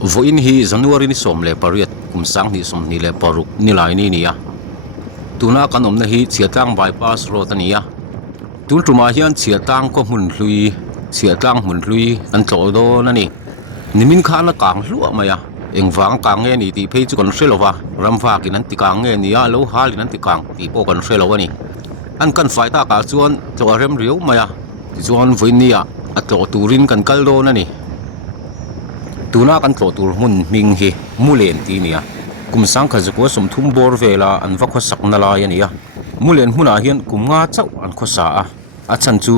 voin hi January ni som le pariat kumsang ni som ni le paruk ni lai ni nia tuna kan omna hi chiatlang bypass road ania tun tuma hian chiatlang ko hmun hlui chiatlang hmun hlui an tlo do na ni nimin khana kang hluwa maya engwang kang nge ni ti phei chu kan hrelowa ramwa kin an ti kang nge ni a lo halin an ti kang ti po kan hrelowa ni an kan fai ta ka chuan tlo rem riu maya ti chuan voin nia a tlo turin kan kal do na ni tuna kan tlo tur mun ming hi mulen ti nia kumsang kha zakwa som thum bor vela an va kho sakna la ya nia mulen huna hian kumnga chau an kho sa a chan chu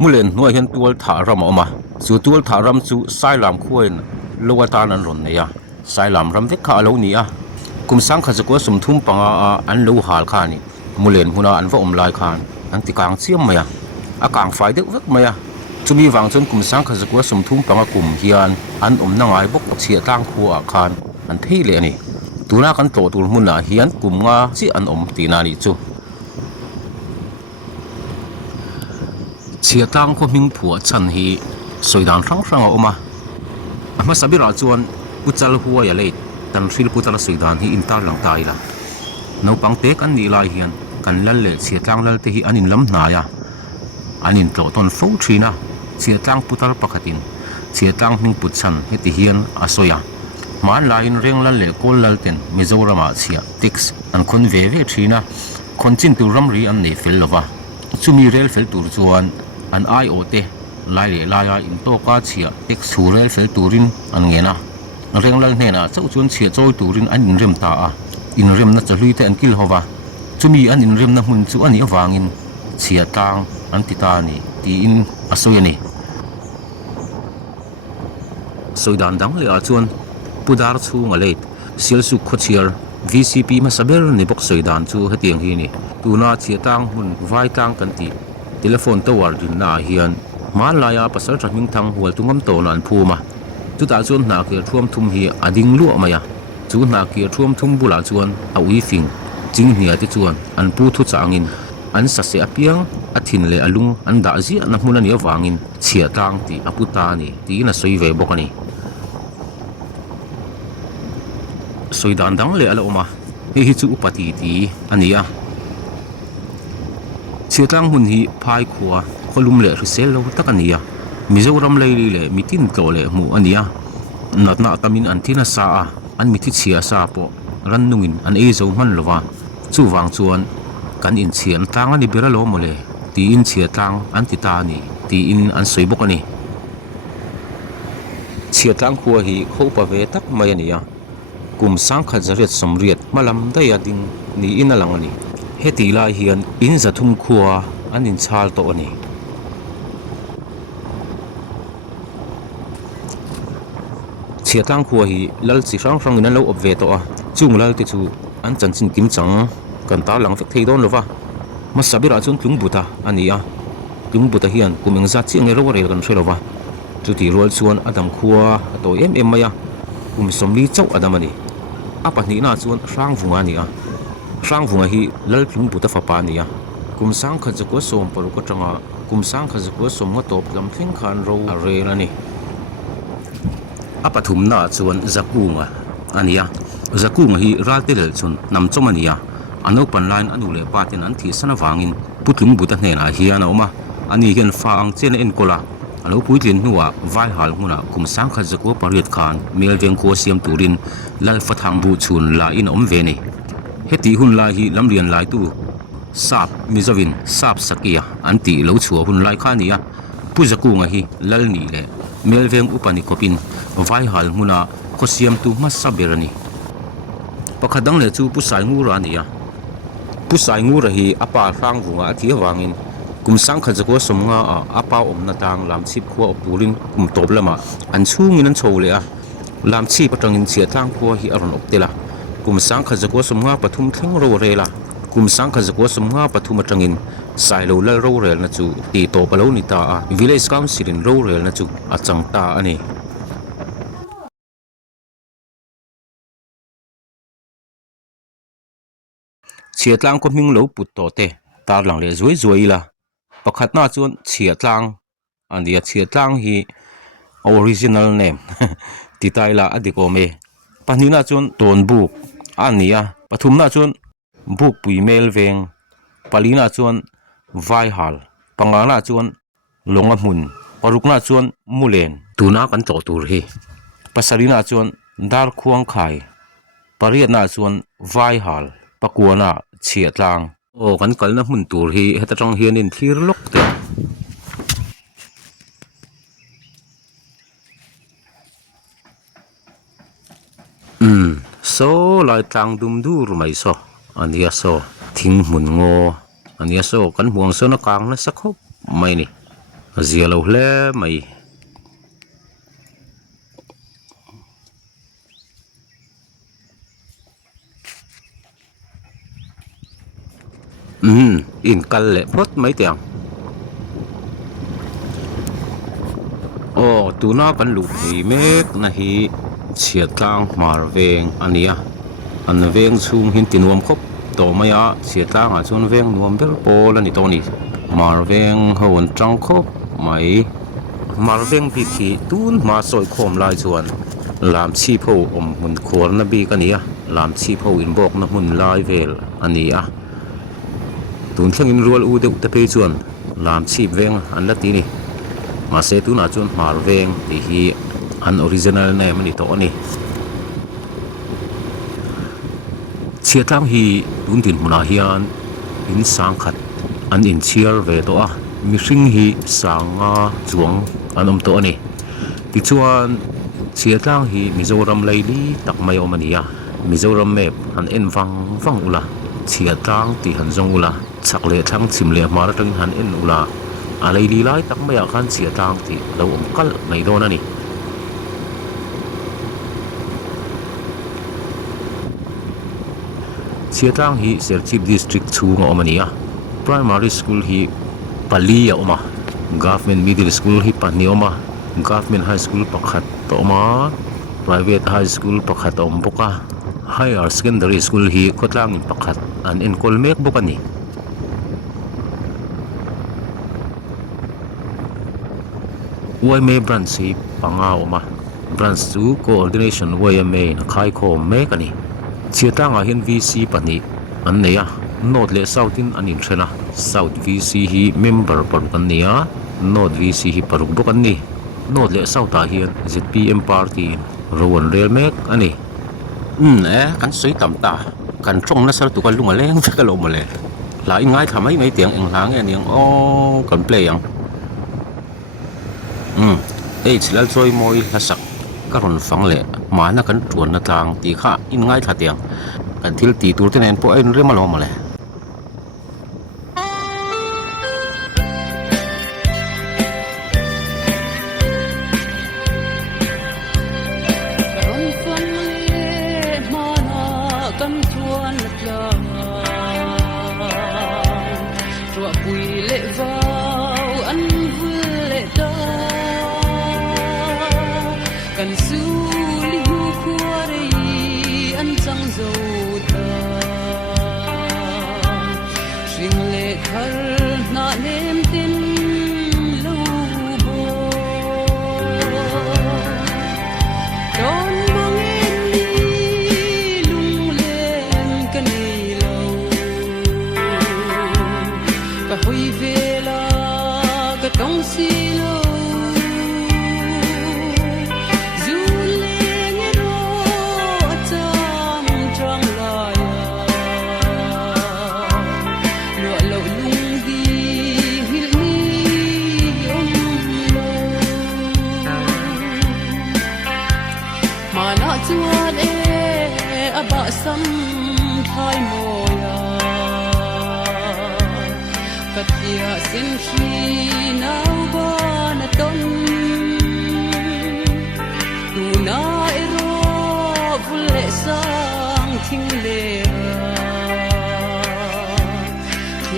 mulen hnuai hian tual tha ram oma chu tual tha ram chu sailam khuain lowatan an ron neya sailam ram vek kha lo nia kumsang kha zakwa som thum panga an lo hal kha ni mulen huna an va om lai khan an ti kang chiam maya a kang fai deuh vek maya chumi wang chon kumsang kha zakwa som thum panga kum hian an om na ngai bok chia tang khu a khan an thei le ani tuna kan tlo tur hmuna hian kumnga chi an om tina ni chu chia tang ko ming phua chan hi soidan rang rang a oma ama sabira chuan puchal huwa ya le tan ril putal soidan hi intar lang tai la no pang te kan ni lai hian kan lal le chia tang lal te hi anin lam hna ya anin tlo ton fo thina chia tang putal pakhatin chia tang ming puchan heti hian asoya man lain reng lal le kol lal ten mizorama chia tix an khon ve ve thina khon chin tu ram ri an nei fel lova chumi rel fel tur chuan an ai o te lai le lai in to ka chia tix chu rel fel turin an ngena reng lal hena chau chuan chia choi turin an in rem ta a in rem na chahlui te an kil hova chumi an in rem na hun chu ani awangin chia tang an tita ni ti in asoyani soidan dang le a chuan pudar chu ngale sial su khochiar VCP ma saber ni bok soidan chu hetiang hi ni tuna chiatang hun vai tang kan ti telephone tower din na hian man laya pasal traming thang hual tungam to nan phuma chu ta chuan na ke thuam thum hi ading lu maya chu na ke thuam thum bula chuan a ui fing jing hnia te chuan an pu thu changin an sa se apiang athin le alung an da ji na hmun ani awangin chiatang ti aputa ni ti na soi ve bok ani soidan dang le ala oma hi chu upati ti ania chiatang hun hi phai khuwa kholum le risel lo takania mizoram leili le mitin to le mu ania natna tamin anthina sa a an mithi chia sa po ran nungin an e zo man lova chu wang chuan kan in chian tang ani bera lo mole ti in chia tang an ti ta ni ti in an soi bok ani chia tang khuwa hi khopa ve tak mai ania kum sang kha zariat somriat malam daya ding ni in alang ani heti lai hian in zathum khuwa anin chhal to ani chiatang khuwa hi lal chi rang rang in lo obve to a chung lal te chu an chan chin kim chang kan ta lang vek thei don lova ma sabira chun tlung buta ania tlung buta hian kumeng za chi nge ro re kan threlova chu ti rol chuan adam khuwa to em maya somli chau adam ani apa ni na chuan rang vunga nia rang vunga hi lal tlung buta fa pa nia kum sang kha zakwa som paru ko tanga kum sang kha zakwa som nga top lam thing khan ro are lani apa thum na chuan zakunga ania zakunga hi raltel chun nam chomania ano panline anu le patin an thi sana wangin putlung buta hna hian oma ani hian fa ang chen en kola alo puitlin nuwa vai hal huna kum sang kha zakwa pariat khan melveng ko siam turin lal fathang bu chun la in om ve ni heti hun la hi lamrian lai tu sap mizovin sap sakia anti lo chuwa hun lai khania pujakunga hi lal ni le melveng upani kopin vai hal huna ko siam tu ma saberani pakhadang le chu pusai ngura ania pusai ngura hi apa rang vunga thi wangin kum sang kha zakwa somnga apa omna tang lam chip khuwa opurin kum toblama an chungin an chole a lam chi patangin chia tang khuwa hi aron oktela kum sang kha zakwa somnga pathum thleng ro rela kum sang kha zakwa somnga pathum atangin sailo lal ro rel na chu ti to palo ni ta a village council in ro rel na chu achang ta ani chiatlang ko ming lo put to te tar lang le zoi zoi la pakhat na chuan chiatlang ania chiatlang hi original name ti tai la adiko me panina chun ton buk ania pathumna chun buk pui mel veng palina chun vai hal pangana chun longa mun parukna chun mulen tuna kan to tur hi pasarina chun dar khuang khai pariatna chuan vai hal pakuana chiatlang o kan kalna hmun tur hi heta tang hian in thir lok te so lai tlang dum dur mai so ania so thing hmun ngo ania so kan huang so na kang na sakhop mai ni azia lo hle mai in kal le phot mai tiang o tuna kan lu hi mek na hi chiatlang mar veng ania an veng chung hin tinuam khop to maya chiatlang a chun veng nuam ber pol ani to ni mar veng hon tang khop mai mar veng bi khi tun ma soi khom lai chuan lam chi pho om mun khor na bi kania lam chi pho in bok na mun lai vel ania tun thlang in rual u de ta pe chuan lam chi veng an la ti ni ma se tu na chuan mar veng ti hi an original name ni to ani chiatlang hi tun tin muna hian in sang khat an in chiar ve to a mi hring hi sanga chuang anom to ani ti chuan chiatlang hi mizoram leili tak mai omania mizoram map an en wang ula chiatlang ti han zong ula chakle thang chimle mar tang han en ula a leili lai tak mai a khan chiatlang ti lo om kal mai don ani chiatlang hi serchip district chunga omania primary school hi palia oma government middle school hi panioma government high school pakhat to oma private high school pakhat om boka higher secondary school hi khotlang in pakhat an en kolmek bokani YMA branch hi panga oma branch chu coordination YMA na khai khom mek ani chiatlang a hian VC pani an neya north le south in anin thena south VC hi member paruk an neya north VC hi paruk bok an ni north le south a hian ZPM party rowan rel mek ani kan soi tam ta kan trong na sar tu kan lunga leng ka lo male la in ngai thamai mai tiang eng hlang en yang o kan play yang chilal choi moi la sak karon fang le mana kan tuan na tlang ti kha in ngai tha tiang kan thil ti tur ten en po en re malo male kan su li hu khuare an chang zo ta sing le khar na lem tin lu bo don bong en li lung len kan ni lo ka hui vela ka tong si lo chuan aba sam thai moya katia sin khi nau ba na ton tu na ero vule sang thing le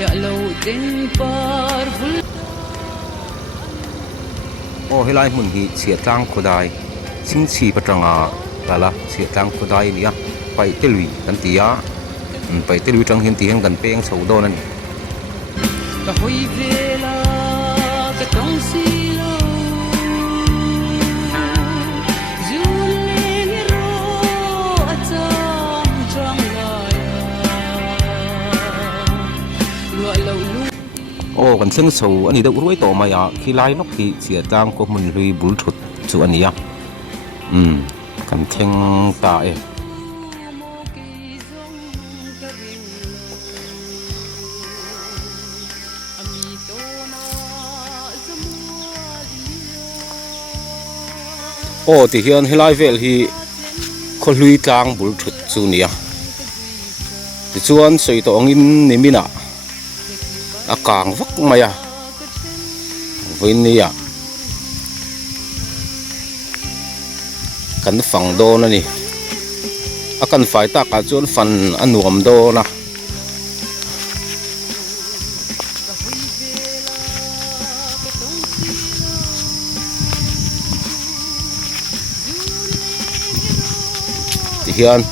ya lo tin par vul o helai mun hi chiatlang khodai chingchi patanga lala chiatlang khodai nia pai telui kan tia pai telui tang hin tiang kan peng chho don ani ka hoi vela ka tong si lo zul กันเส้นสูอันนี้เดี๋ยวรู้ไว้ต่อมาอ่ะขี้ไล่นกที่เสียตังก็มันลุยบุญถุดส่วนนี้อ่ะกันเท่งตาโอ้ที่เฮียนให้ไล่เวลที่คนลุยกลางบุญถุดส่วนนี้อ่ะที่ส่วนส่วนตัวงินนี่มิน่ะอากางวักมาอ่ะวันนี้อ่ะกันฝั่งโดนนี่อากันฝ่ายตากาจนฟันอันหนวมโดนะที่เฮียน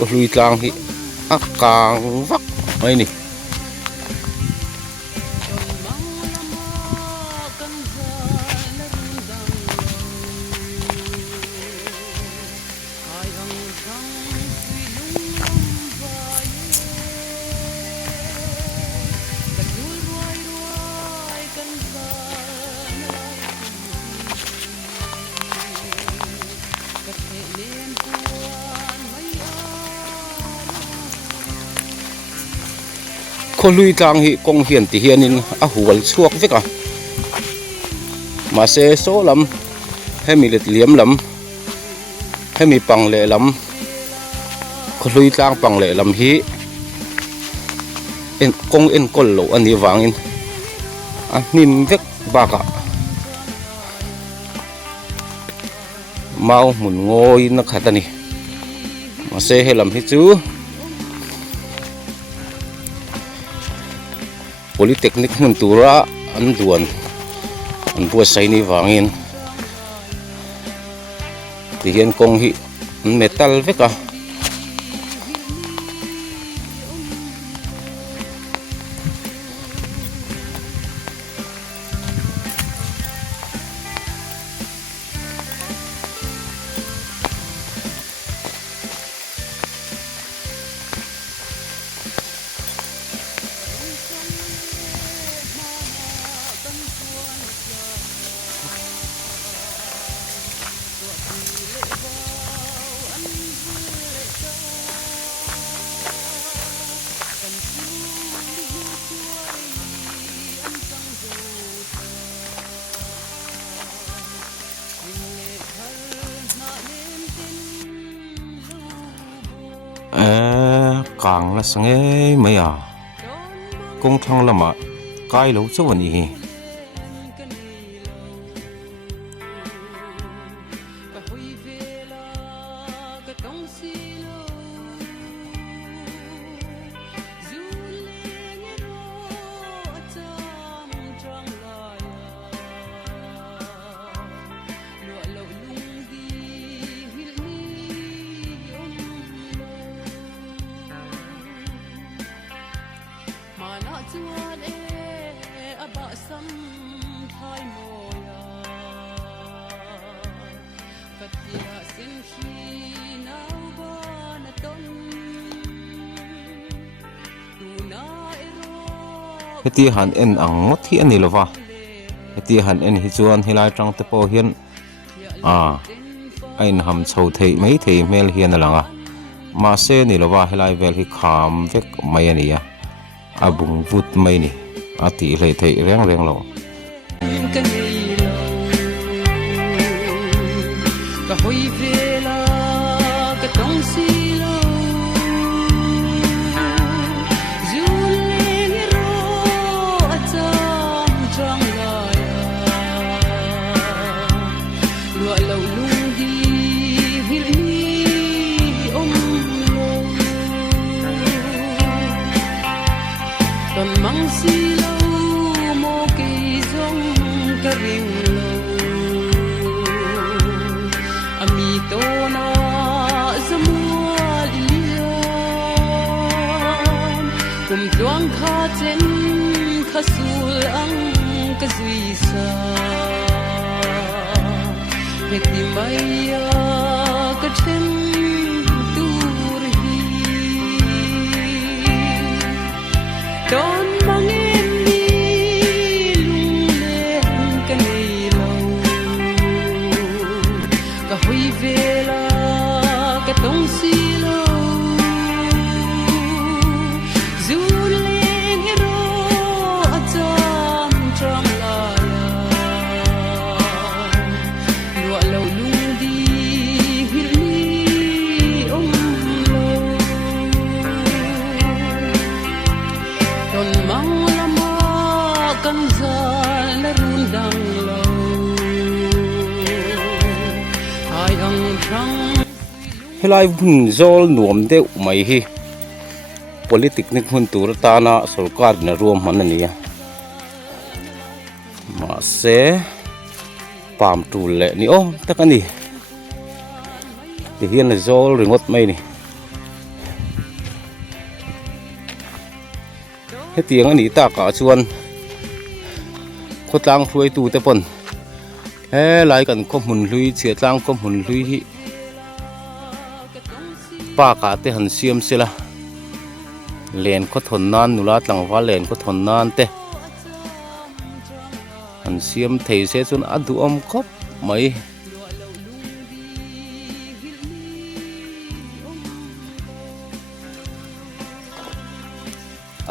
ก็ลุยกลางที่อากางวักไอ้นี่คนลุยกลางที่กงเหียนที่เฮียนินหัวชวกวิกมาเซโซลำให้มีเลี้ยมลำให้มีปังเล่ลำคนลุยกลางปังเล่ลำฮีกงกลโลอันนี้วางนิมวิกบากะเมาหมุนงอยนักขัดนี่มาเซให้ลำให้จูpoliteknik mentura anduan buat saya ini wangin tihian konghi metal veka càng là sang ấy mấy à công thăng là mà cái lấu số này heti han en ang ngot hi ani lova heti han en hi chuan hilai tang te po hian ain ham chho thei mai thei mel hian alanga ma se ni lova hilai vel hi kham vek mai ani a abung vut mai ni ati hlei thei reng reng lo Tuang kha chen kha sul ang ka zui sa hek di mai ka chen helai hun zol nuam deuh mai hi polytechnic hun tur tana sarkar na ruam man ania ma se pam tu le ni o takani ti hian zol ringot mai ni hetiang ani ta ka chuan khotlang hruai tu te pon he lai kan ko mun hlui chiatlang ko mun hlui hi pa ka te han siam sela len ko thon nan nula tlang wa len ko thon nan te han siam thei se chun adu om khop mai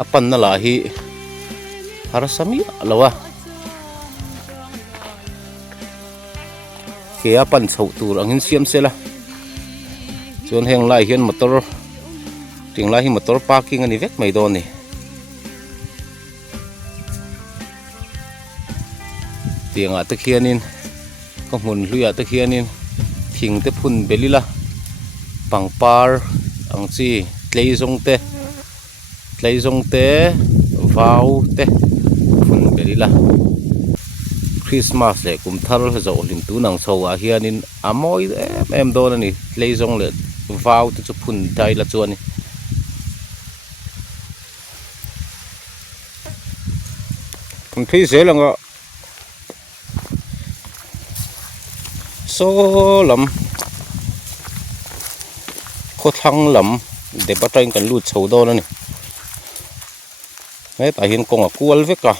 apan na lahi harasami alawa ke apan chho tur angin siam sela chon heng lai hian motor ting lai hi motor parking ani vek mai do ni tianga te khianin ko mun hluya te khianin thing te phun belila pangpar ang chi tleizong te vau te phun belila Christmas le kum thar zo lim tu nang chho a hianin amoi em do ni tleizong le vau te chu phun dai la chuani kum thei se langa so lam kho thang lam de batain kan lut chho do na ni me ta hin kong a kual veka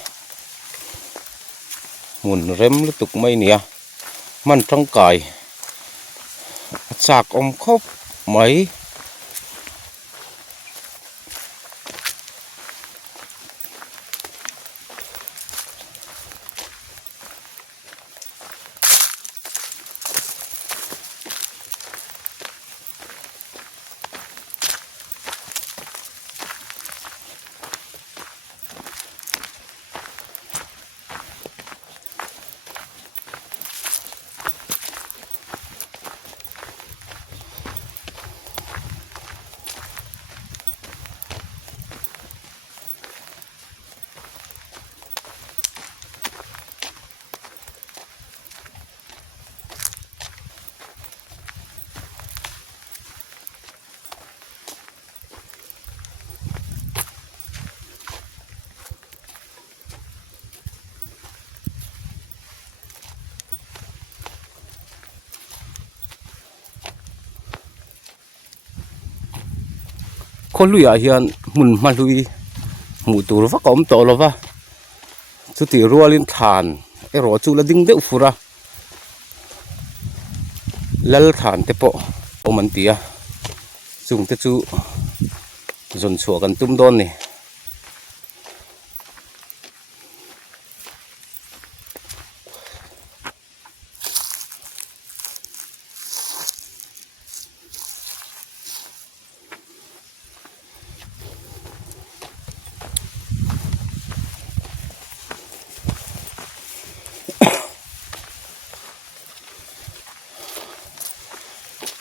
mun rem lu tuk mai nia man thang kai chak om khop mai khol lui a hian mun ma lui mu tur va kom to lova chu ti rualin than e ro chu la ding deuh fura lal than te po o man tia chung te chu zon chua kan tum don ni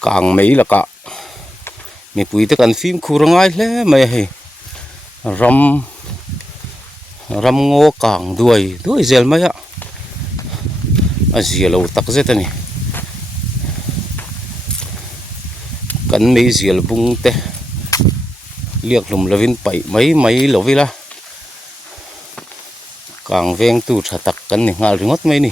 càng mấy là cả mi pui te kan phim khurangai hle mai he ram ngo kang duai zel mai a zielo tak zetani kan mei ziel bung te liak lum lovin pai mai lovila kang veng tu thatak kan ni ngal ringot mai ni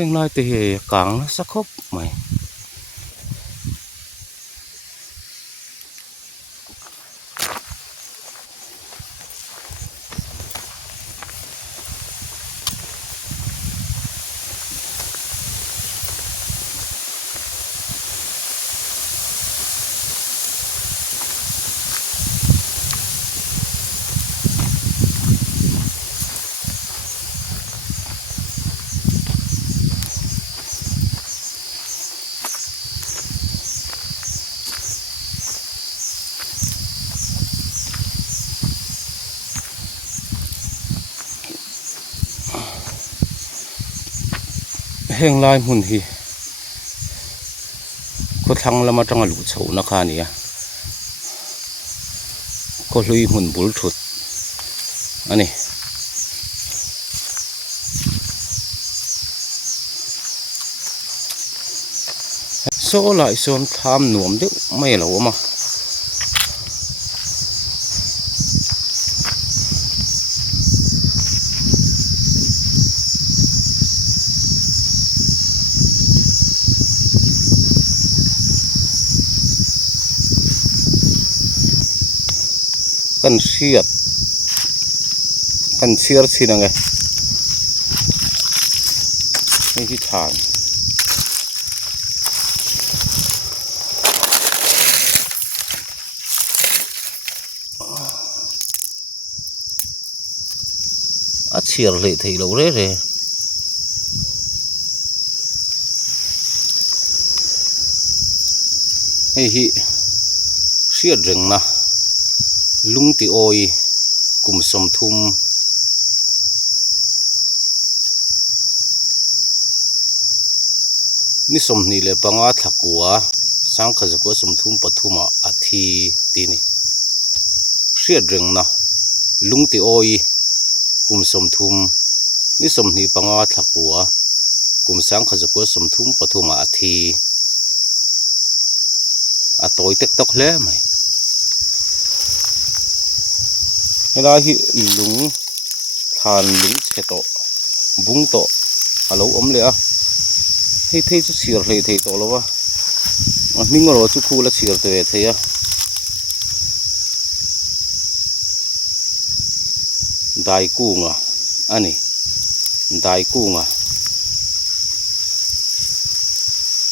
heng lai te he kang sắc khop mày heng lai mun hi ko thang lama tanga lu chho na kha ni a ko hlui mun bul thut ani so lại son tham nuông đấy mấy lâu mà cần xiết xin là nghe cái thằng chiar lệ thấy lâu đấy rồi hay hi xiết rừng na lung ti oi cùng som thum ni som ni le panga thakua sang kha zakua som thum pathuma athi ti ni xiết rừng na lung ti oi cùng som thum ni som ni panga thakua cùng sang kha zakua som thum pathuma athi a toy tek tok hle mai hela hi lung than lung cheto bung to alo om le a hei thei chu sir hlei thei to lowa mingro chu khula sir te thei a dai kunga ani dai kunga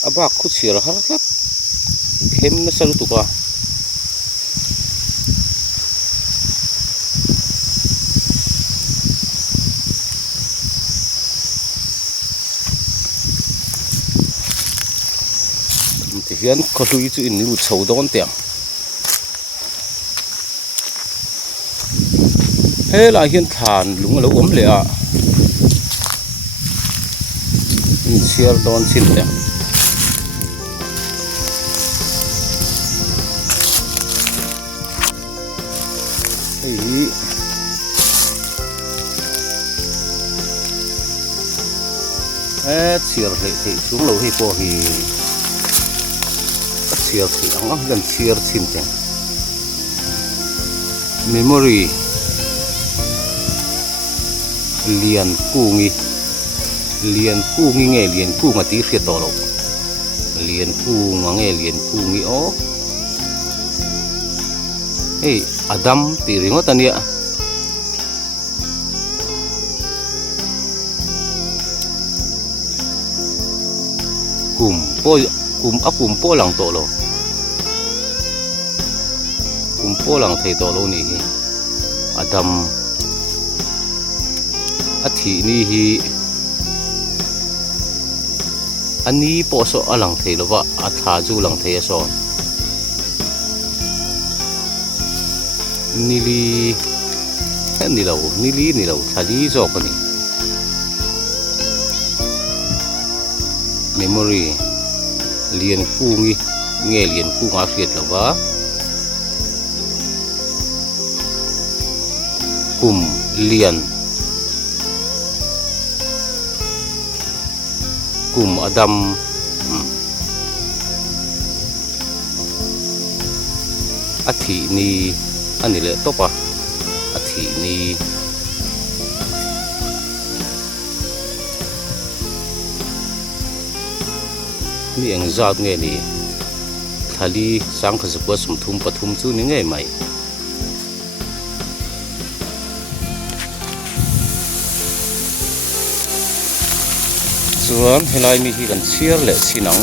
aba khu sir har tlak khem na saru tu ka hian ko hlui chu in lu chho don tiang he la hian than lung lo om le a in share don chin tiang hei chiar le thei chung lo hi po hi chiar thì ang gan chiar chin teng memory lian kungi nge lian kunga ti hria to lo lian kunga nge lian kungi o hey adam ti ringot ania kum po lang to lo kum po lang thei to lo ni hi adam athi ni hi ani po so alang thei lo wa atha ju lang thei so nili ni lo thali zo ko ni memory lian kungi nge lian kunga hriat lawa kum lian kum adam athi ni ani le topa athi ni ni ang zat nge ni thali sang khazakwa sumthum pathum chu ni nge mai chuan helai mi hi kan chiar le sinang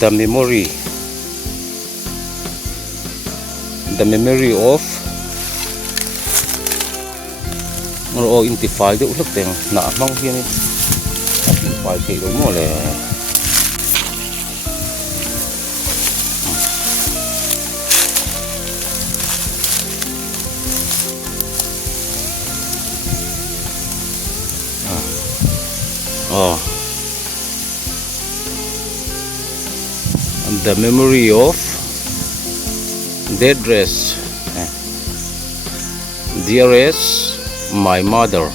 the memory of or intify được lúc tiền nợ mong hiên đi phải kỹ đúng rồi là the memory of dearest my mother.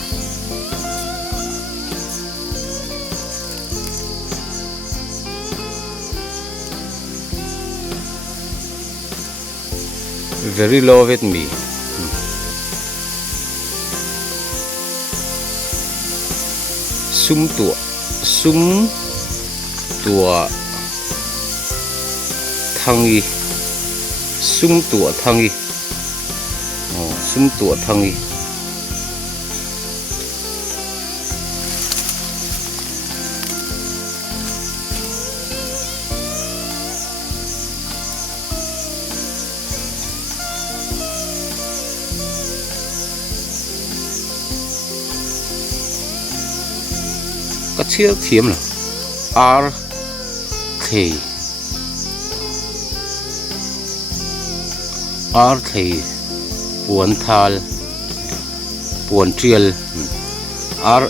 Very loved me. Sum tua thangi sum tua thangi cái chiếc thiếm là R K buồn thal buồn trial R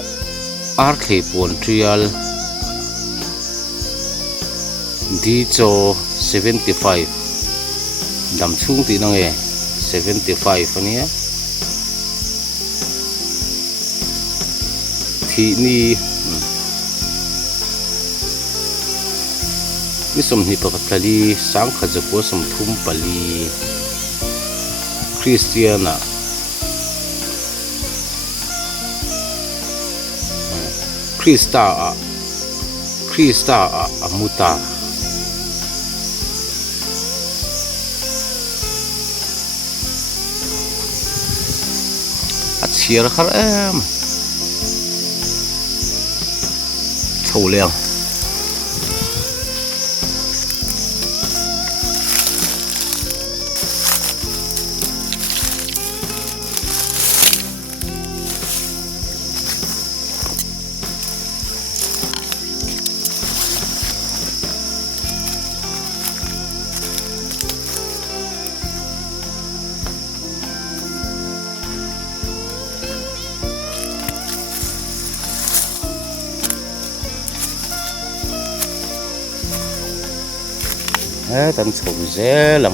K buồn trial đi cho 75 đam chung tí năng nghe 75 anh nhé thì ni ni som ni pakatali sang khajapo som thum pali Christiana Krista amuta achir khar em thâu leng tan chầu dễ lắm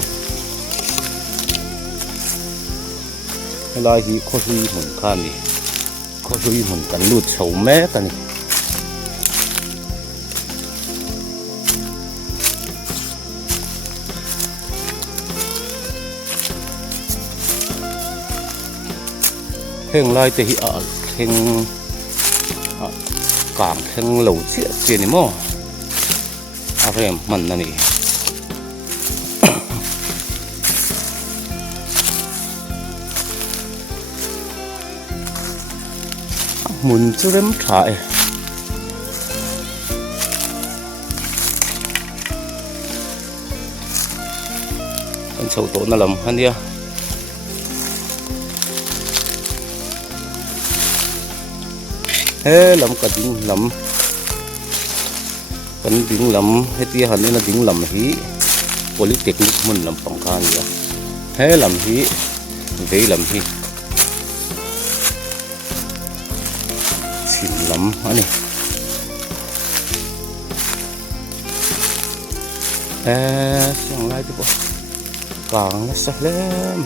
lai hi kho hui mun khan ni kho hui mun kan lut chầu me kan ni heng lai te hi heng càng heng lâu chia ni mo rem man na ni mun chu rem thai kan chau to na lam hania he lam ka ding lam kan ding lam heti han na ding lam hi polytechnic mun lam pangkhan ya he lam hi ve lam hi lắm anh này sang lại thì càng nó sạch lên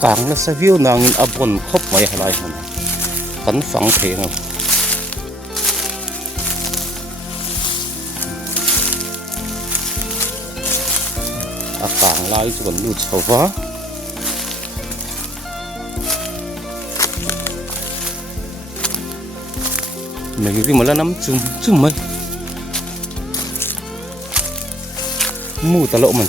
càng nó sẽ view nàng abon khóc mấy lại hơn cắn phẳng thế nào càng lai cho còn lụt sầu quá mấy cái mà là nắm chum mấy mù ta lộ mình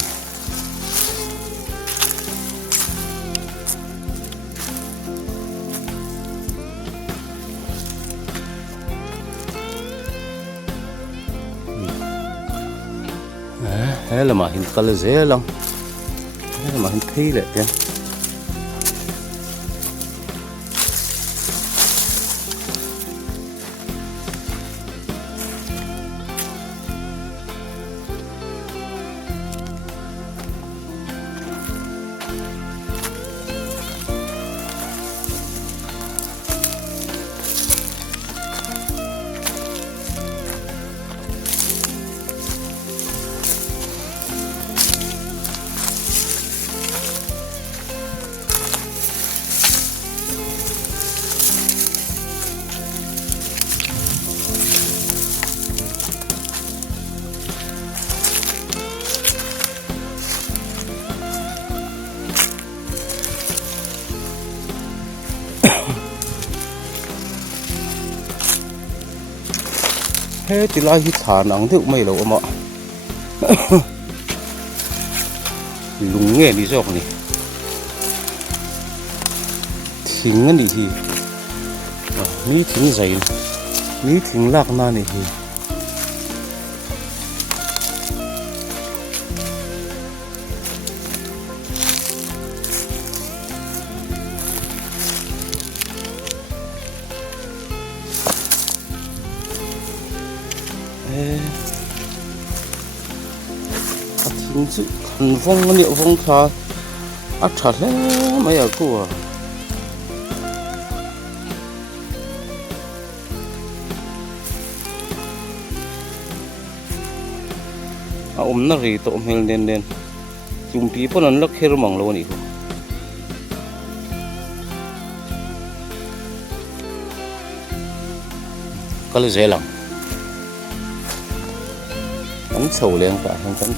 he là mà hình kal ze lang he là mà hình thei le ten he ti lai hi than ang deuh mai lo ama lung nge ni jok ni thing ani hi ni thing zai ni thing lak na ni hi thing chu kan vong ani vong kha a tha hle mai a ku a na ri to mel nen chung pi pon an lak her mang lo ni kal ze lang ăn sầu lên cả không cắn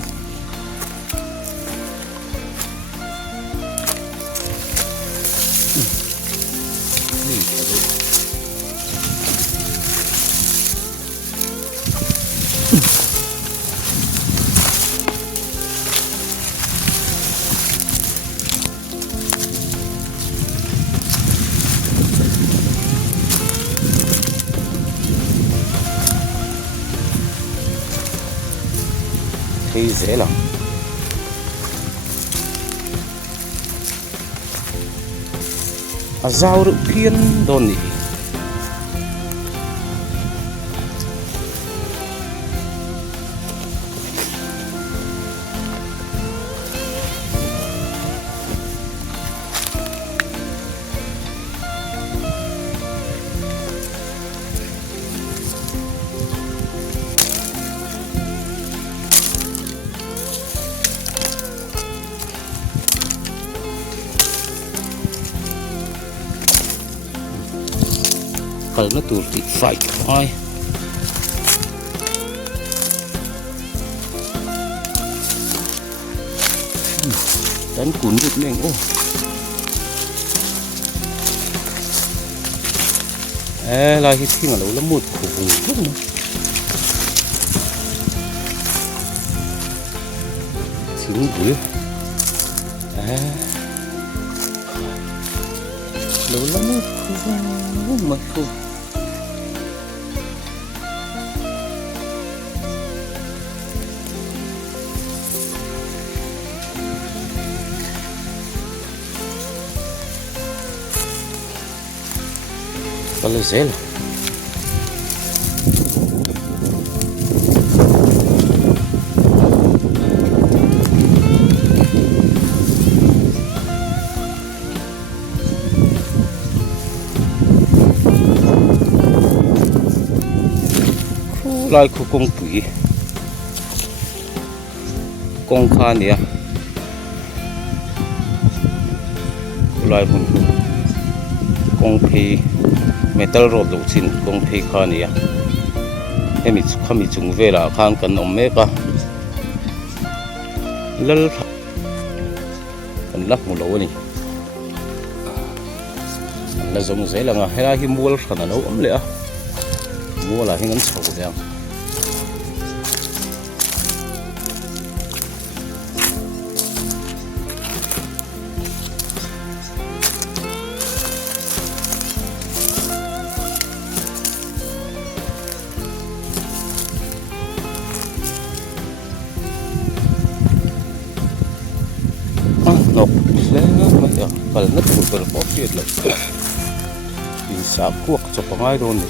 thấy dễ lắm dao được kiên đồn nhỉ kalau nó tụt thì phải thôi đánh cuốn được nên ô lại khi mà lâu lắm một khổ vùng thuốc nữa chín cuối lâu lắm một khổ vùng mà khổ kalau zel lai khu công quỷ công khan nè lai hùng công phi metal rod lo chin kong thei kha ni a hemi khami chung vela khan kan om me ka lal kan lak mu lo ni la zong zai langa hela hi mual khana lo om le a mual a hingan chho le ya kal na tu kal po piet lo in sa kuak cho pangai ron ni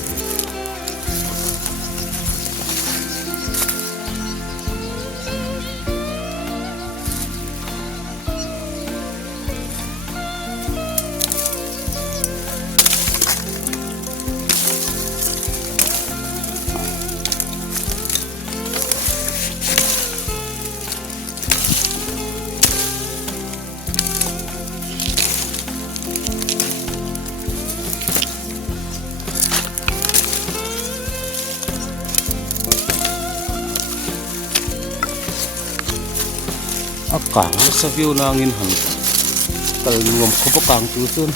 kang sa view na ngin han kal nuam khopa kang tu chun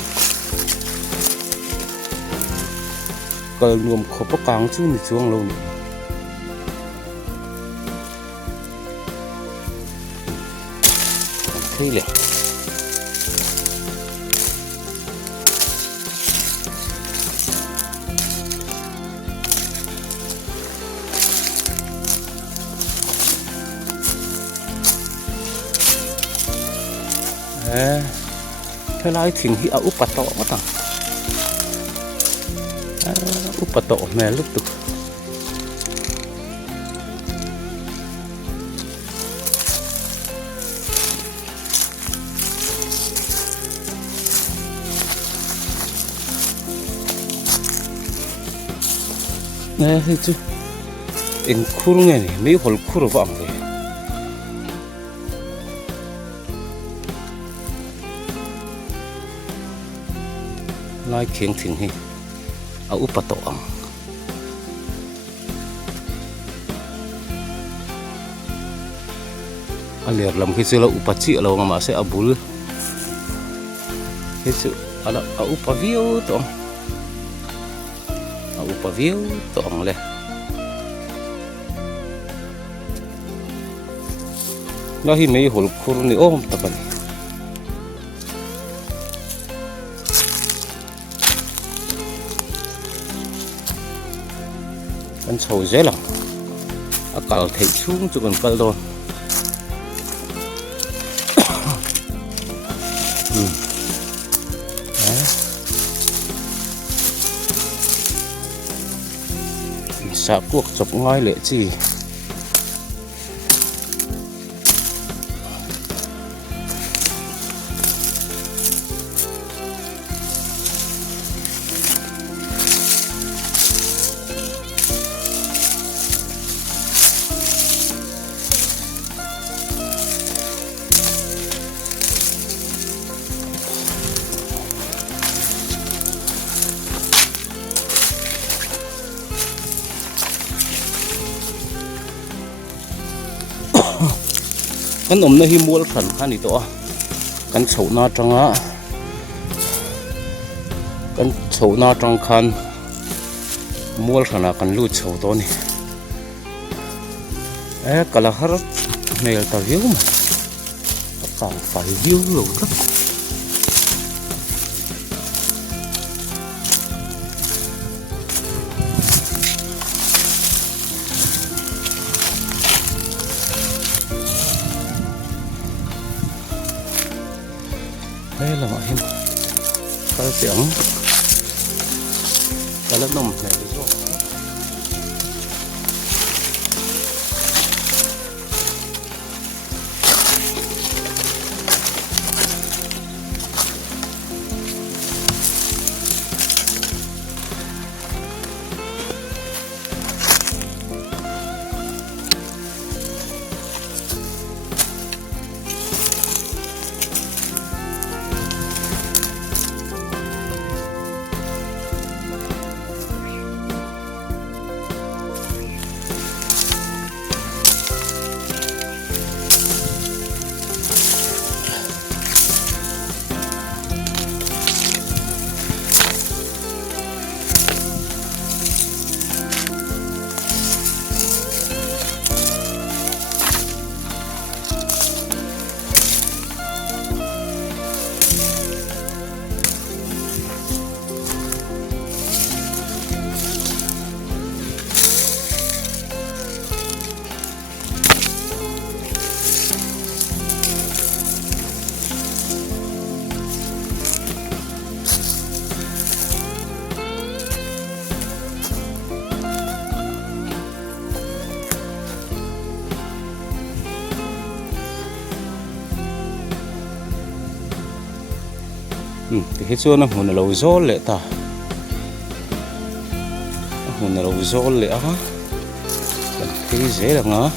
kal nuam khopa kang chu ni chuang lo ni thấy lẹ thế lại thỉnh hi úp bát tọ mất à úp bát tọ mẹ lúc tục nè thì chứ in khu nghe này mấy hồn khu rồi vọng vậy lại khiến thỉnh hi úp bát tọ liệt làm cái gì là úp bát chị là mà sẽ abul cái sự là úp bát viu tọ upavio tong le la hi mei hol khur ni om takan kan chho je lang akal thei chung chu kan kal don sa cuộc chụp ngay lệ chi kan om na hi mual khan khan ni to kan chhona tanga kan chhona tang khan mual khana kan lu chho to ni kala har mel ta view ma ka phải view lo ta đây là mọi hình có tiếng có lớp nồng này rồi thì hết xưa nó muốn lâu gió lệ ta muốn lâu gió lệ á cái dễ là ngã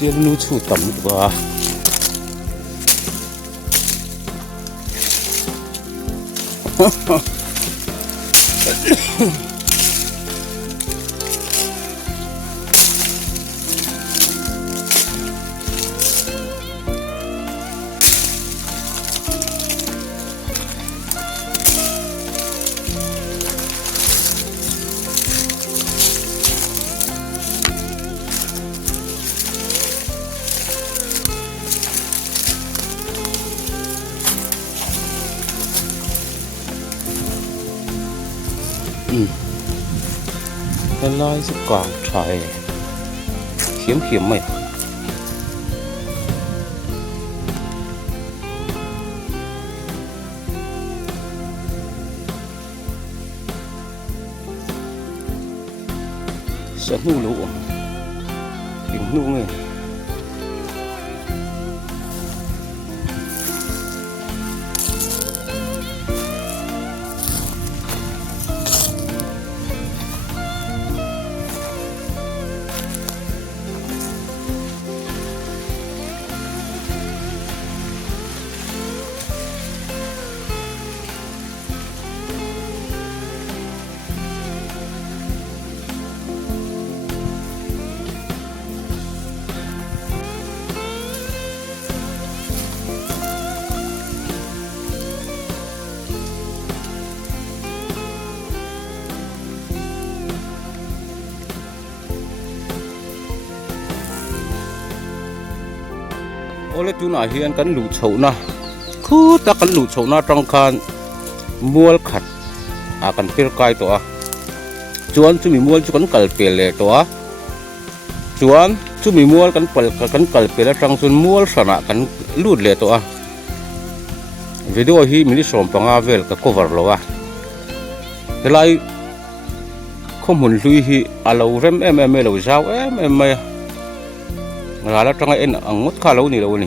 xiên nu chu tầm và cái lai rất quảng trời khiếm khiếm mày sợ nu lụ tìm nu người ole tu na hian kan lu chhouna khu ta kan lu chhouna tang khan mual khat a kan pir kai to a chuan chu mi mual chu kan kal pe le to a chuan chu mi mual kan kal pe la tang chun mual sana kan lut le to a video hi mini som panga vel ka cover lo a helai khomun lui hi alo rem em lo zau em mai ngà lá trong en ang ngút khá lâu nè đâu nè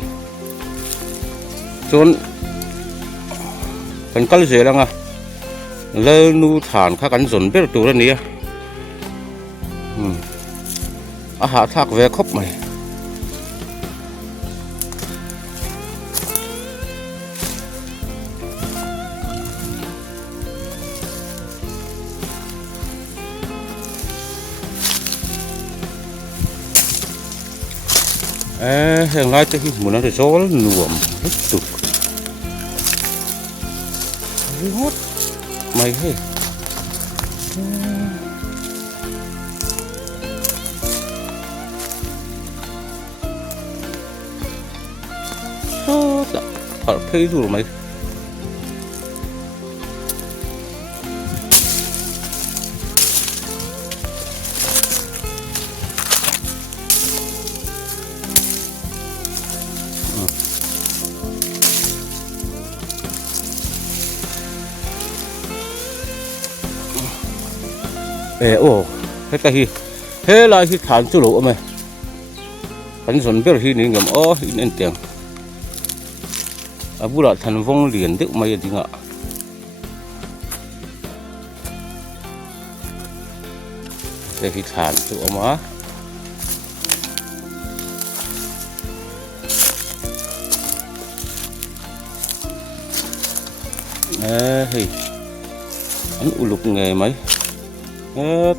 chốn cần cắt dễ lắm à lơ nu thản khá cắn dồn biết tủ ra nè hạ thác về khóc mày hiện nay thì muốn nói gió nuông rất tục hốt mày hay ở phê rồi mày ô hết cái hi hết lại hi thản chú lỗ mày hắn dồn biết hi nên ngầm ó nên tiền à bữa là thành vong liền được mày gì ngạ để hi thản chú mà hi hắn lục nghề mấy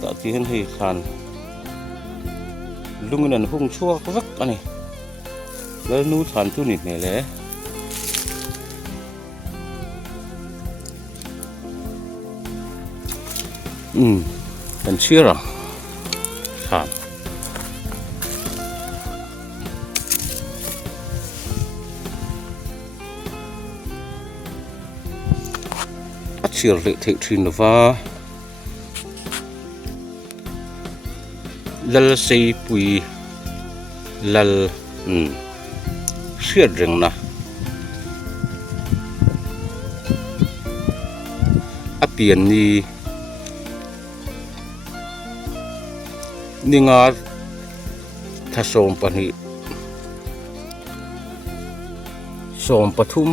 tạo tiền thì khàn lung này hung chua có vắt anh này lấy nu thàn tu nịt này lẽ cần chia rồi khàn chiar le thei thin wa lal sei pui lal hriat reng na a pian ni ninga thasom pani som pathum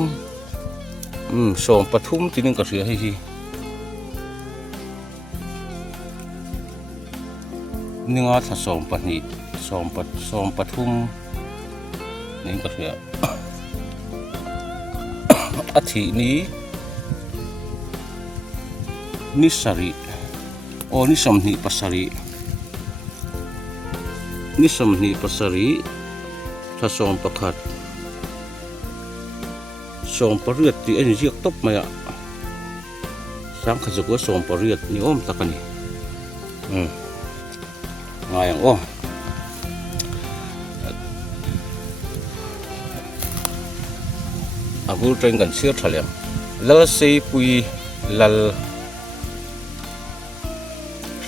som pathum tinin ka ria hi ninga thasom pani som pathum nin ka ria athi ni nisari o nisamni pasari nisamni pasari thasom pakhat som pariat ti en riak top maya sang khazuk wa som pariat ni om takani ngayang o abul train kan sir thalem lal sei pui lal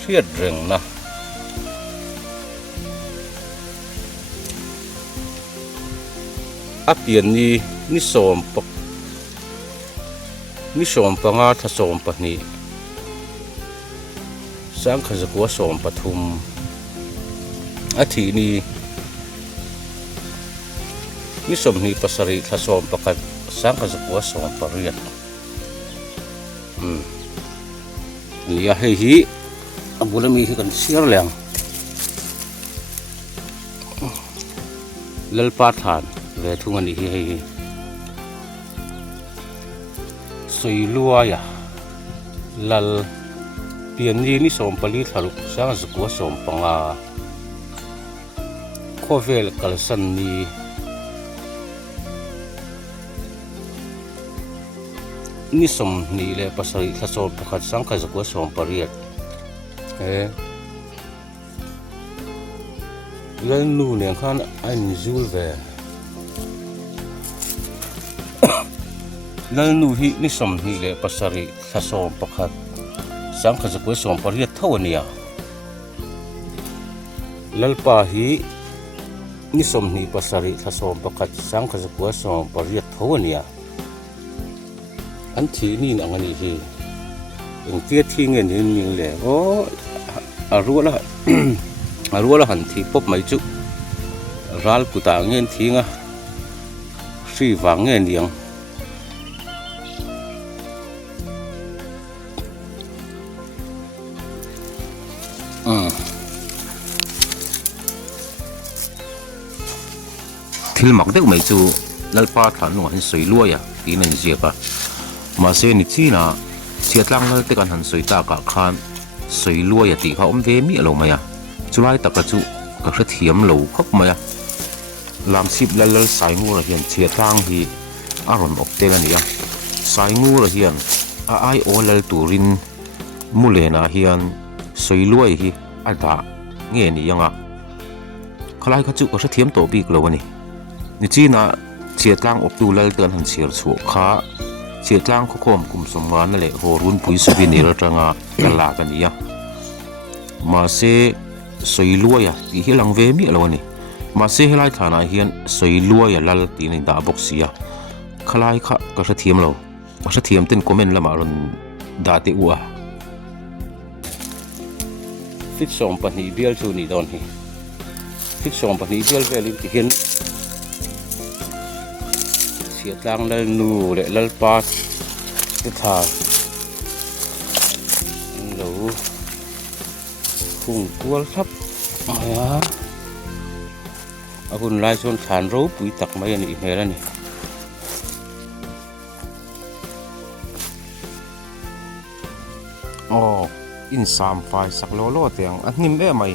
hriat reng na apian ni som panga thasom pahni sang khazakwa som pathum athi ni somni pasari thasom pakat sang khazakwa som pariat lia hi abulami hi kan siar lang lalpa than ve thungani hi soilua ya lal piani ni som pali tharuk sang zakwa som panga khovel kalsan ni som ni le pasari thasom pakhat sang kha zakwa som pariat lal nu ne khan an zul ve lal nu hi ni som hi le pasari thasom pakhat sang kha zakwa som pariat thawania lal pa hi ni som ni pasari thasom pakhat sang kha zakwa som pariat thawania an thi ni angani hi eng tia thi nge ni ming le o arula han thi pop mai chu ral puta ngen thinga sri wang nge niang thil mak deuh mai chu lalpa than nu han soi lua ya tin an ziaka ma se ni china chiatlang lal te kan han soi ta ka khan soi lua ya ti kha om ve mi alo maya chulai taka chu ka hra thiam lo khop maya lam sip lal sai ngu ra hian chiatlang hi aron ok te ania sai ngu ra hian a ai olal turin mulena hian soi lua hi ada nge ni yanga khalai kha chu ka hra thiam to bik lo ani ni china chiatlang ok tu lal tan han sir chu kha chiatlang kho khom kum som nga na le horun pui souvenir atanga kala kania ma se soilua ya ti hilang ve mi alawani ma se helai thana hian soilua ya lal ti ni da boxia khalai kha ka sa thiam lo ka sa thiam ten comment lama ron da te wa fit som pani bial chu ni don hi fit som pani bial velin ti hian chiatlang lal nu le lal pa ti tha lo khung tual thap aya abun lai son than ro pui tak mai ani hmel ani in sam fai sak lo lo tiang anim e mai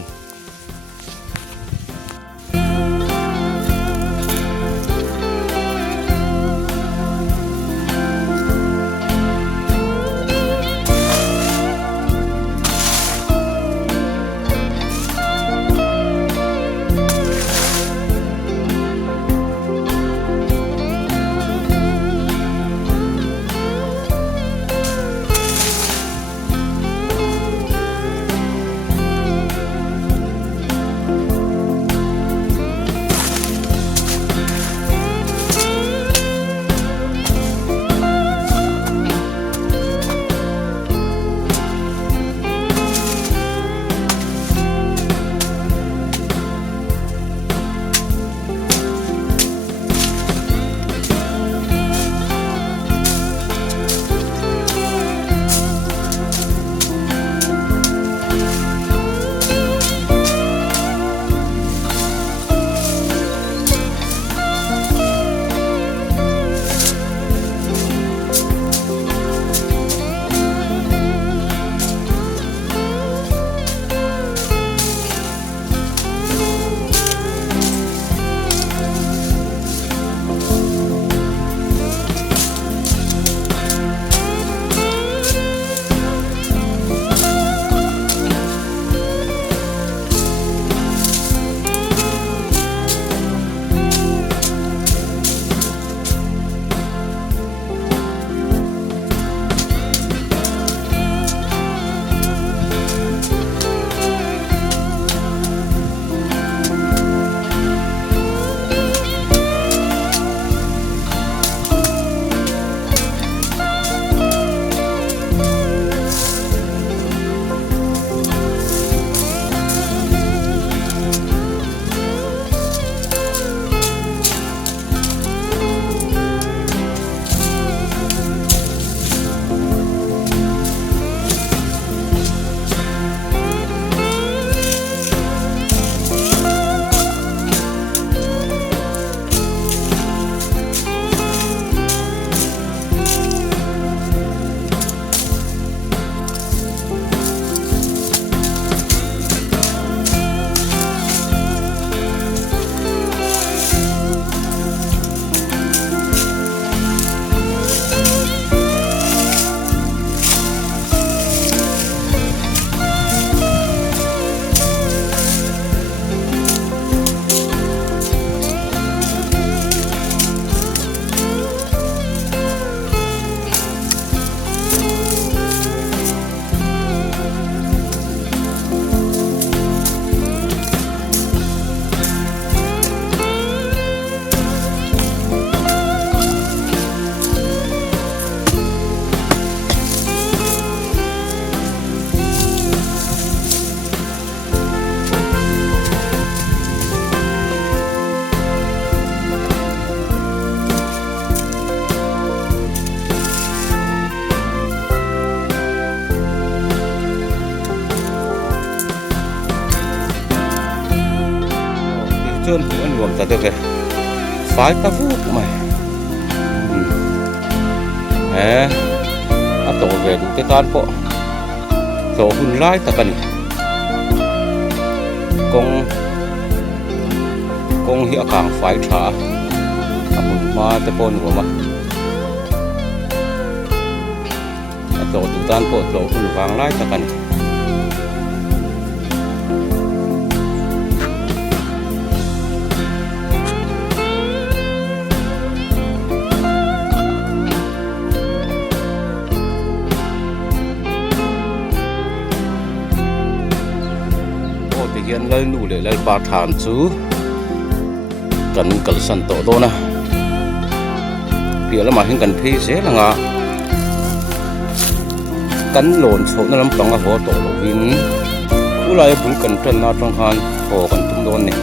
chuan an nuam ta de ve fai ta vuk mai a to ve du te tan po to hun lai ta kan kong hi akang fai tha a mun ma te pon wa ma a to du tan po to hun wang lai ta kan hiện lời nụ để lời ba thản chú cần cần sân tổ đô na kia là mà hiện cần phi sẽ là ngã cắn lộn số nó lắm trong cái vỏ tổ lộc vin cú lại bún cần chân na trong han hồ cần tung đôn này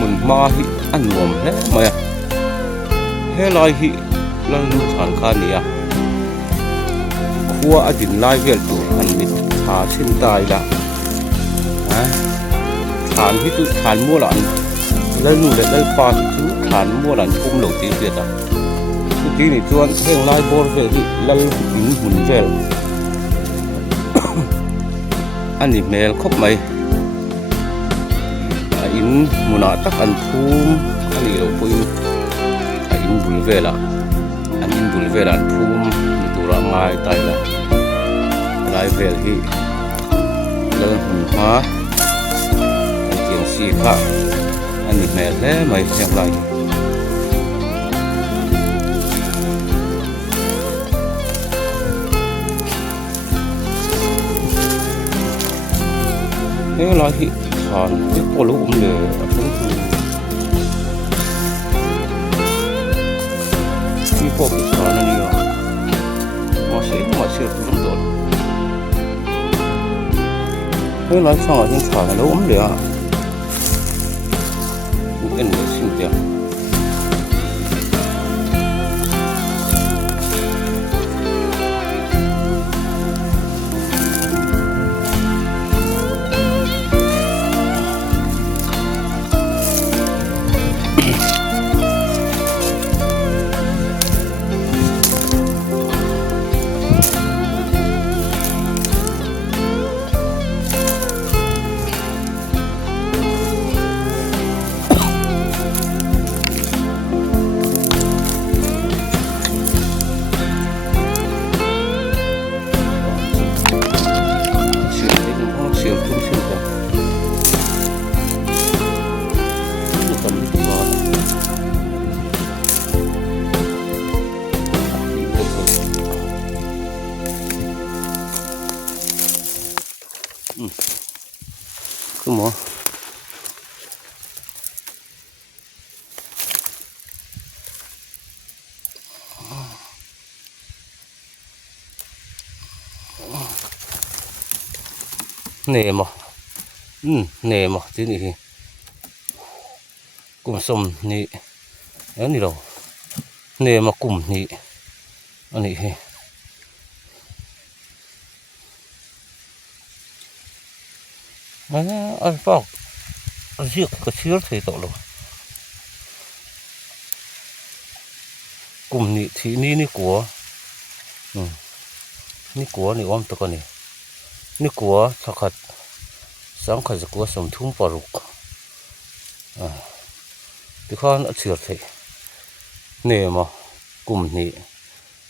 mình ma hi ăn nuông hết mày hết lại hi lần nu thằng khan này khua ở đỉnh lai về tụ hành mít thả trên tai đã thản hít tụ thản mua lợn lần nu để lần pan chú thản mua lợn cung đầu tiên việt cái tí này chuan heng lai bor về thì lần đỉnh hùn về anh đi mail khóc mày in muna tak an phum anh đi đâu phum in bul về là anh in bul về là an phum tu ra mai tai là lai về hi lần hùn hóa anh tiếng si khác anh đi mail thế mày xem lại thế là hi thàn cái cô lũ cũng lừa cái cô bị thàn này nhiều mà sẽ cũng tốt thế nói xong rồi những thàn là lũ cũng lừa những cái người xin tiền cứ mua nè mà thế này cùng sôm nè đó nè đâu nè mà cùng nè anh nè anh bảo anh giết cái chiếc thì tội rồi cùng nị thì ní của ní của ní ôm tao con ní của chắc hẳn sáng khai giặc của sầm thung bờ rục thì con đã chịu thì nè mà cùng nị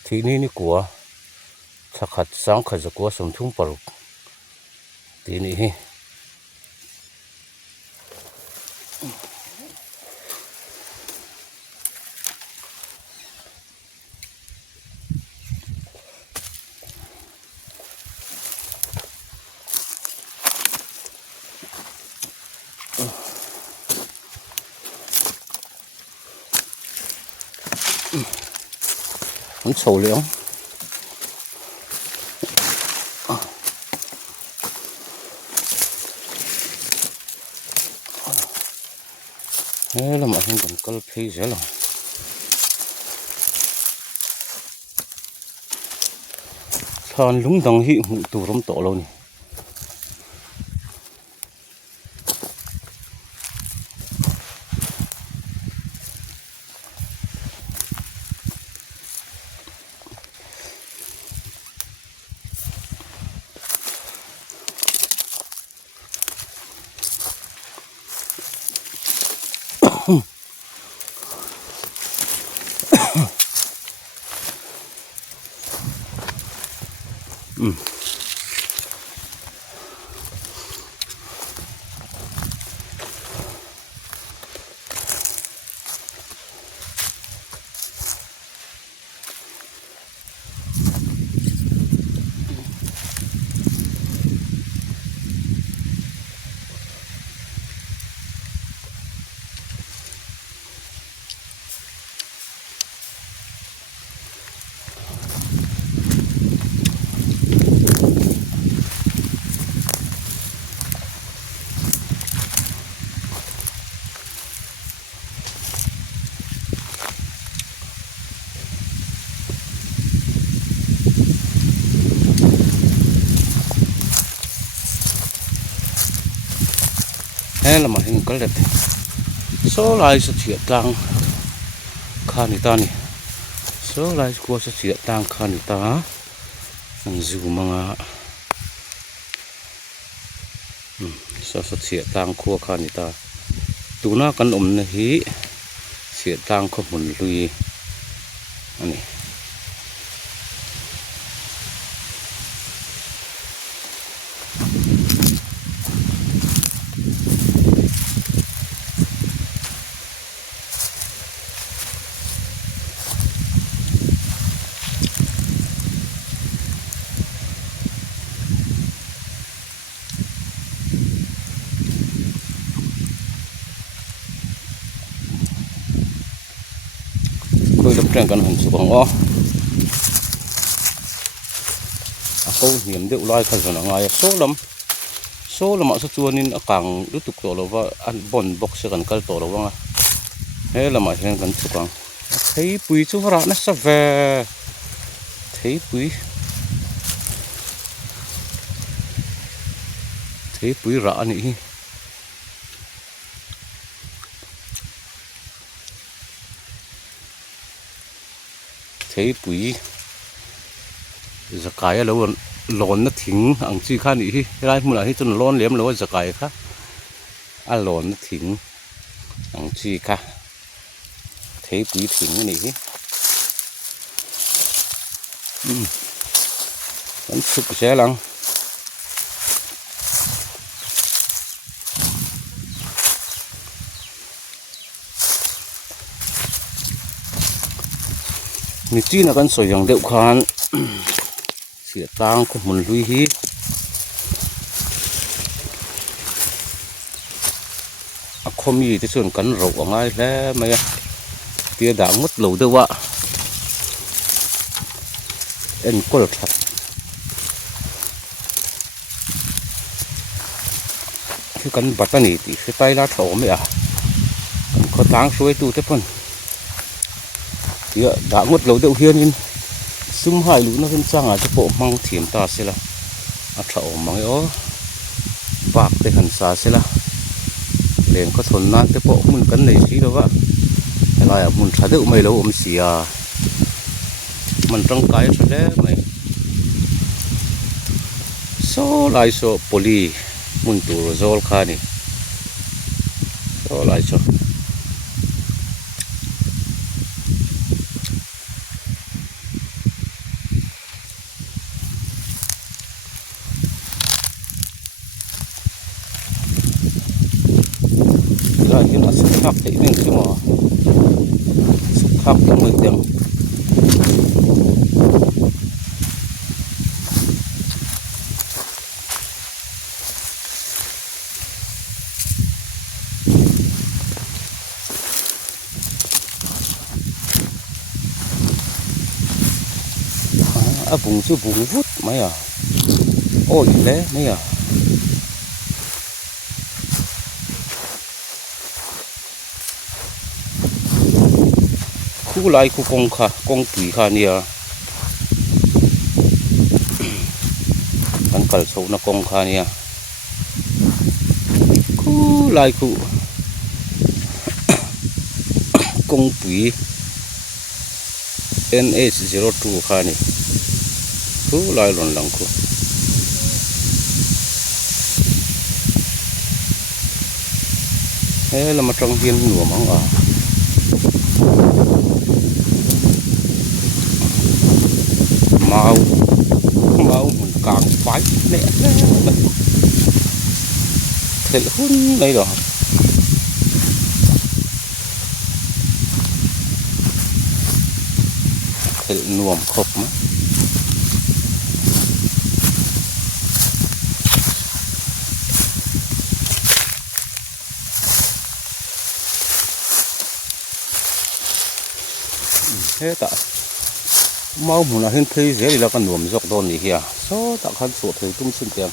thì ní của chắc hẳn sáng khai giặc của sầm thung bờ rục thì nị nó sầu liễu thế là mọi người còn có phi dễ lòng than lung dang hi hmuh tur awm tawh lo ni he là mà hình cái đẹp số lại sẽ chuyện tăng khan ni ta ni số lại của sẽ chuyện tăng khan ni ta ang dù mga sa chuyện tăng của khan ni ta tu na kan na hi chuyện tăng có mun lui anh tôi đâm trang cần hình xuống ó câu hiểm điệu loài khởi là ngoài số là mọi số chua nên càng đứt tục tổ là ăn bòn bọc sẽ cần cắt tổ là vâng thế là mọi người cần chụp bằng thấy bùi chú ra nó sẽ về thấy bùi rã này thấy bụi giặc cái lâu lon nó thỉnh ăn chi khá nị cái mua lại hết chân lon liếm lâu giặc cái khác lon nó thỉnh ăn chi khá thấy bụi thỉnh nị vẫn sụp xe lăng mình chỉ là con sỏi dòng đậu khan sẽ tăng có một lui hi không gì thì xuân cắn rậu ở ngay thế mày tia đã mất lâu đâu ạ em có được thật cái cắn bát này thì cái tay lá thổ mày à có tăng suối tu thế phân đã ngất lâu đầu hiên in sum hai lũ nó vẫn sang à cho bộ mang thiểm ta sẽ là thầu mang ó bạc để hành xa sẽ là liền có thuần nan cái bộ mình cấn này xí đâu á hay là mình thả đựng mày lâu xì à mình trong cái rồi đấy mày số lại số poly mình tụ rồi khai này số lại số cái là sức khắc thì nên cái mỏ sức khắc là mới tiếng vùng chứ vùng vút mấy à ôi lé mấy à khu lại khu công tùy kha nia kan kal so na kong khania ku lai ku kong pui NH02 khani ku lai lon lang ku là một trong viên nùa mong à màu mình càng phái nè thế là hôn đây rồi thế là nuông khóc mà thế tạ mau muốn là hiện thấy dễ thì là con nuông dọc đồn gì kìa số tạ khăn sổ thấy tung sinh tiền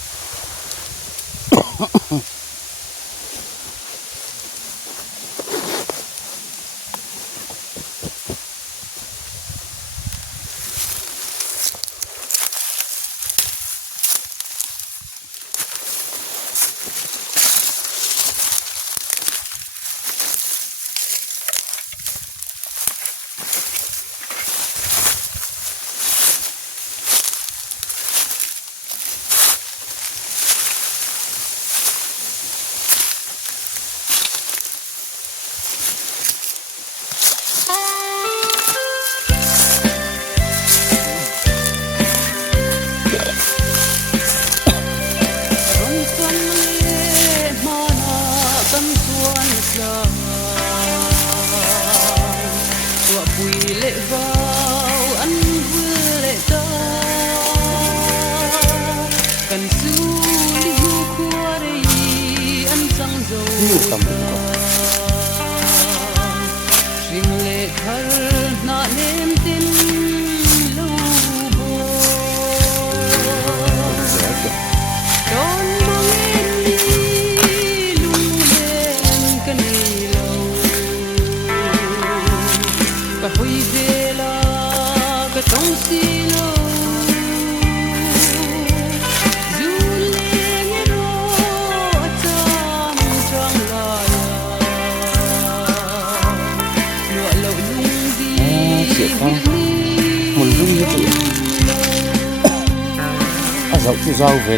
dẫu chú rau về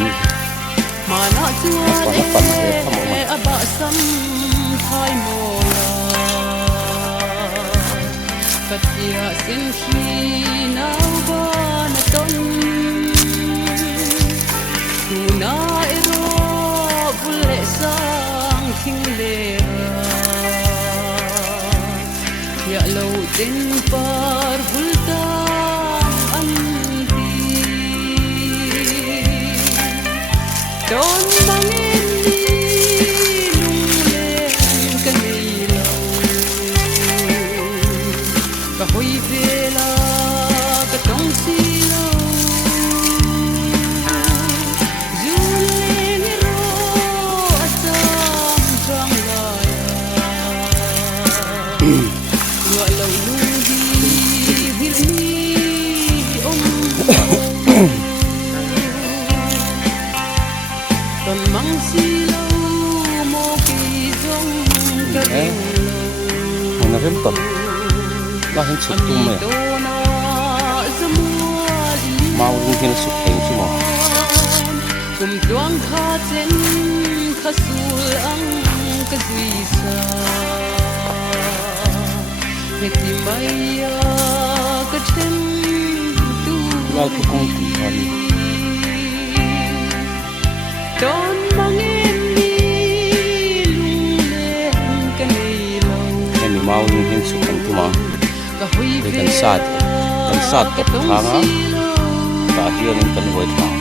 mà nó chưa để bạ sâm thay mùa cất nhà xin khi nào ba na tôn tu na ero vule sang khinh lệ ya lâu tin par vulta Don bangin di lung lên cây lâu và hồi về là cái trong xí lâu dù lên rô sam trong lại gọi lâu lung đi biết mi ông còn măng xí lâu mô kỳ giống cái lâu nó rất tốt nó hết sụp tung mày mau đi cái sụp thành chứ mà cùng choang khát trên khát sul ang cái duy sa hết tìm bay cái chân tu lao tu công ty thôi Don bangin di lung lên cây lâu em mau đi cái sụp thành chứ mà để cần sát tập thang á cả kia nên cần vội thang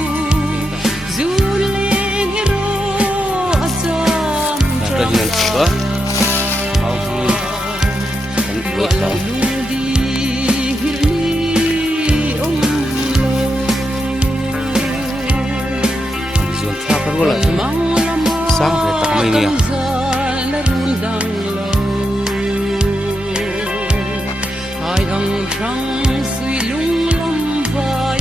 cái gì nữa mau đi cần vội thang dồn thang cái gọi là sáng về tặng mình nè ai ang trăng suy lung lâm vai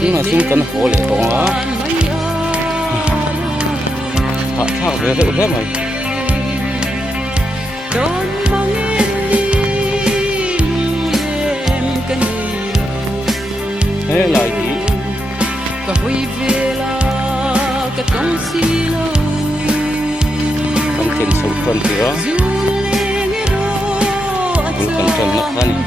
nhưng mà xin cần khổ lệ tông á thao về cái thế mày thế là gì cả huy về là cả công xí lâu không tiền sâu tuần thì đó cần chân mất thân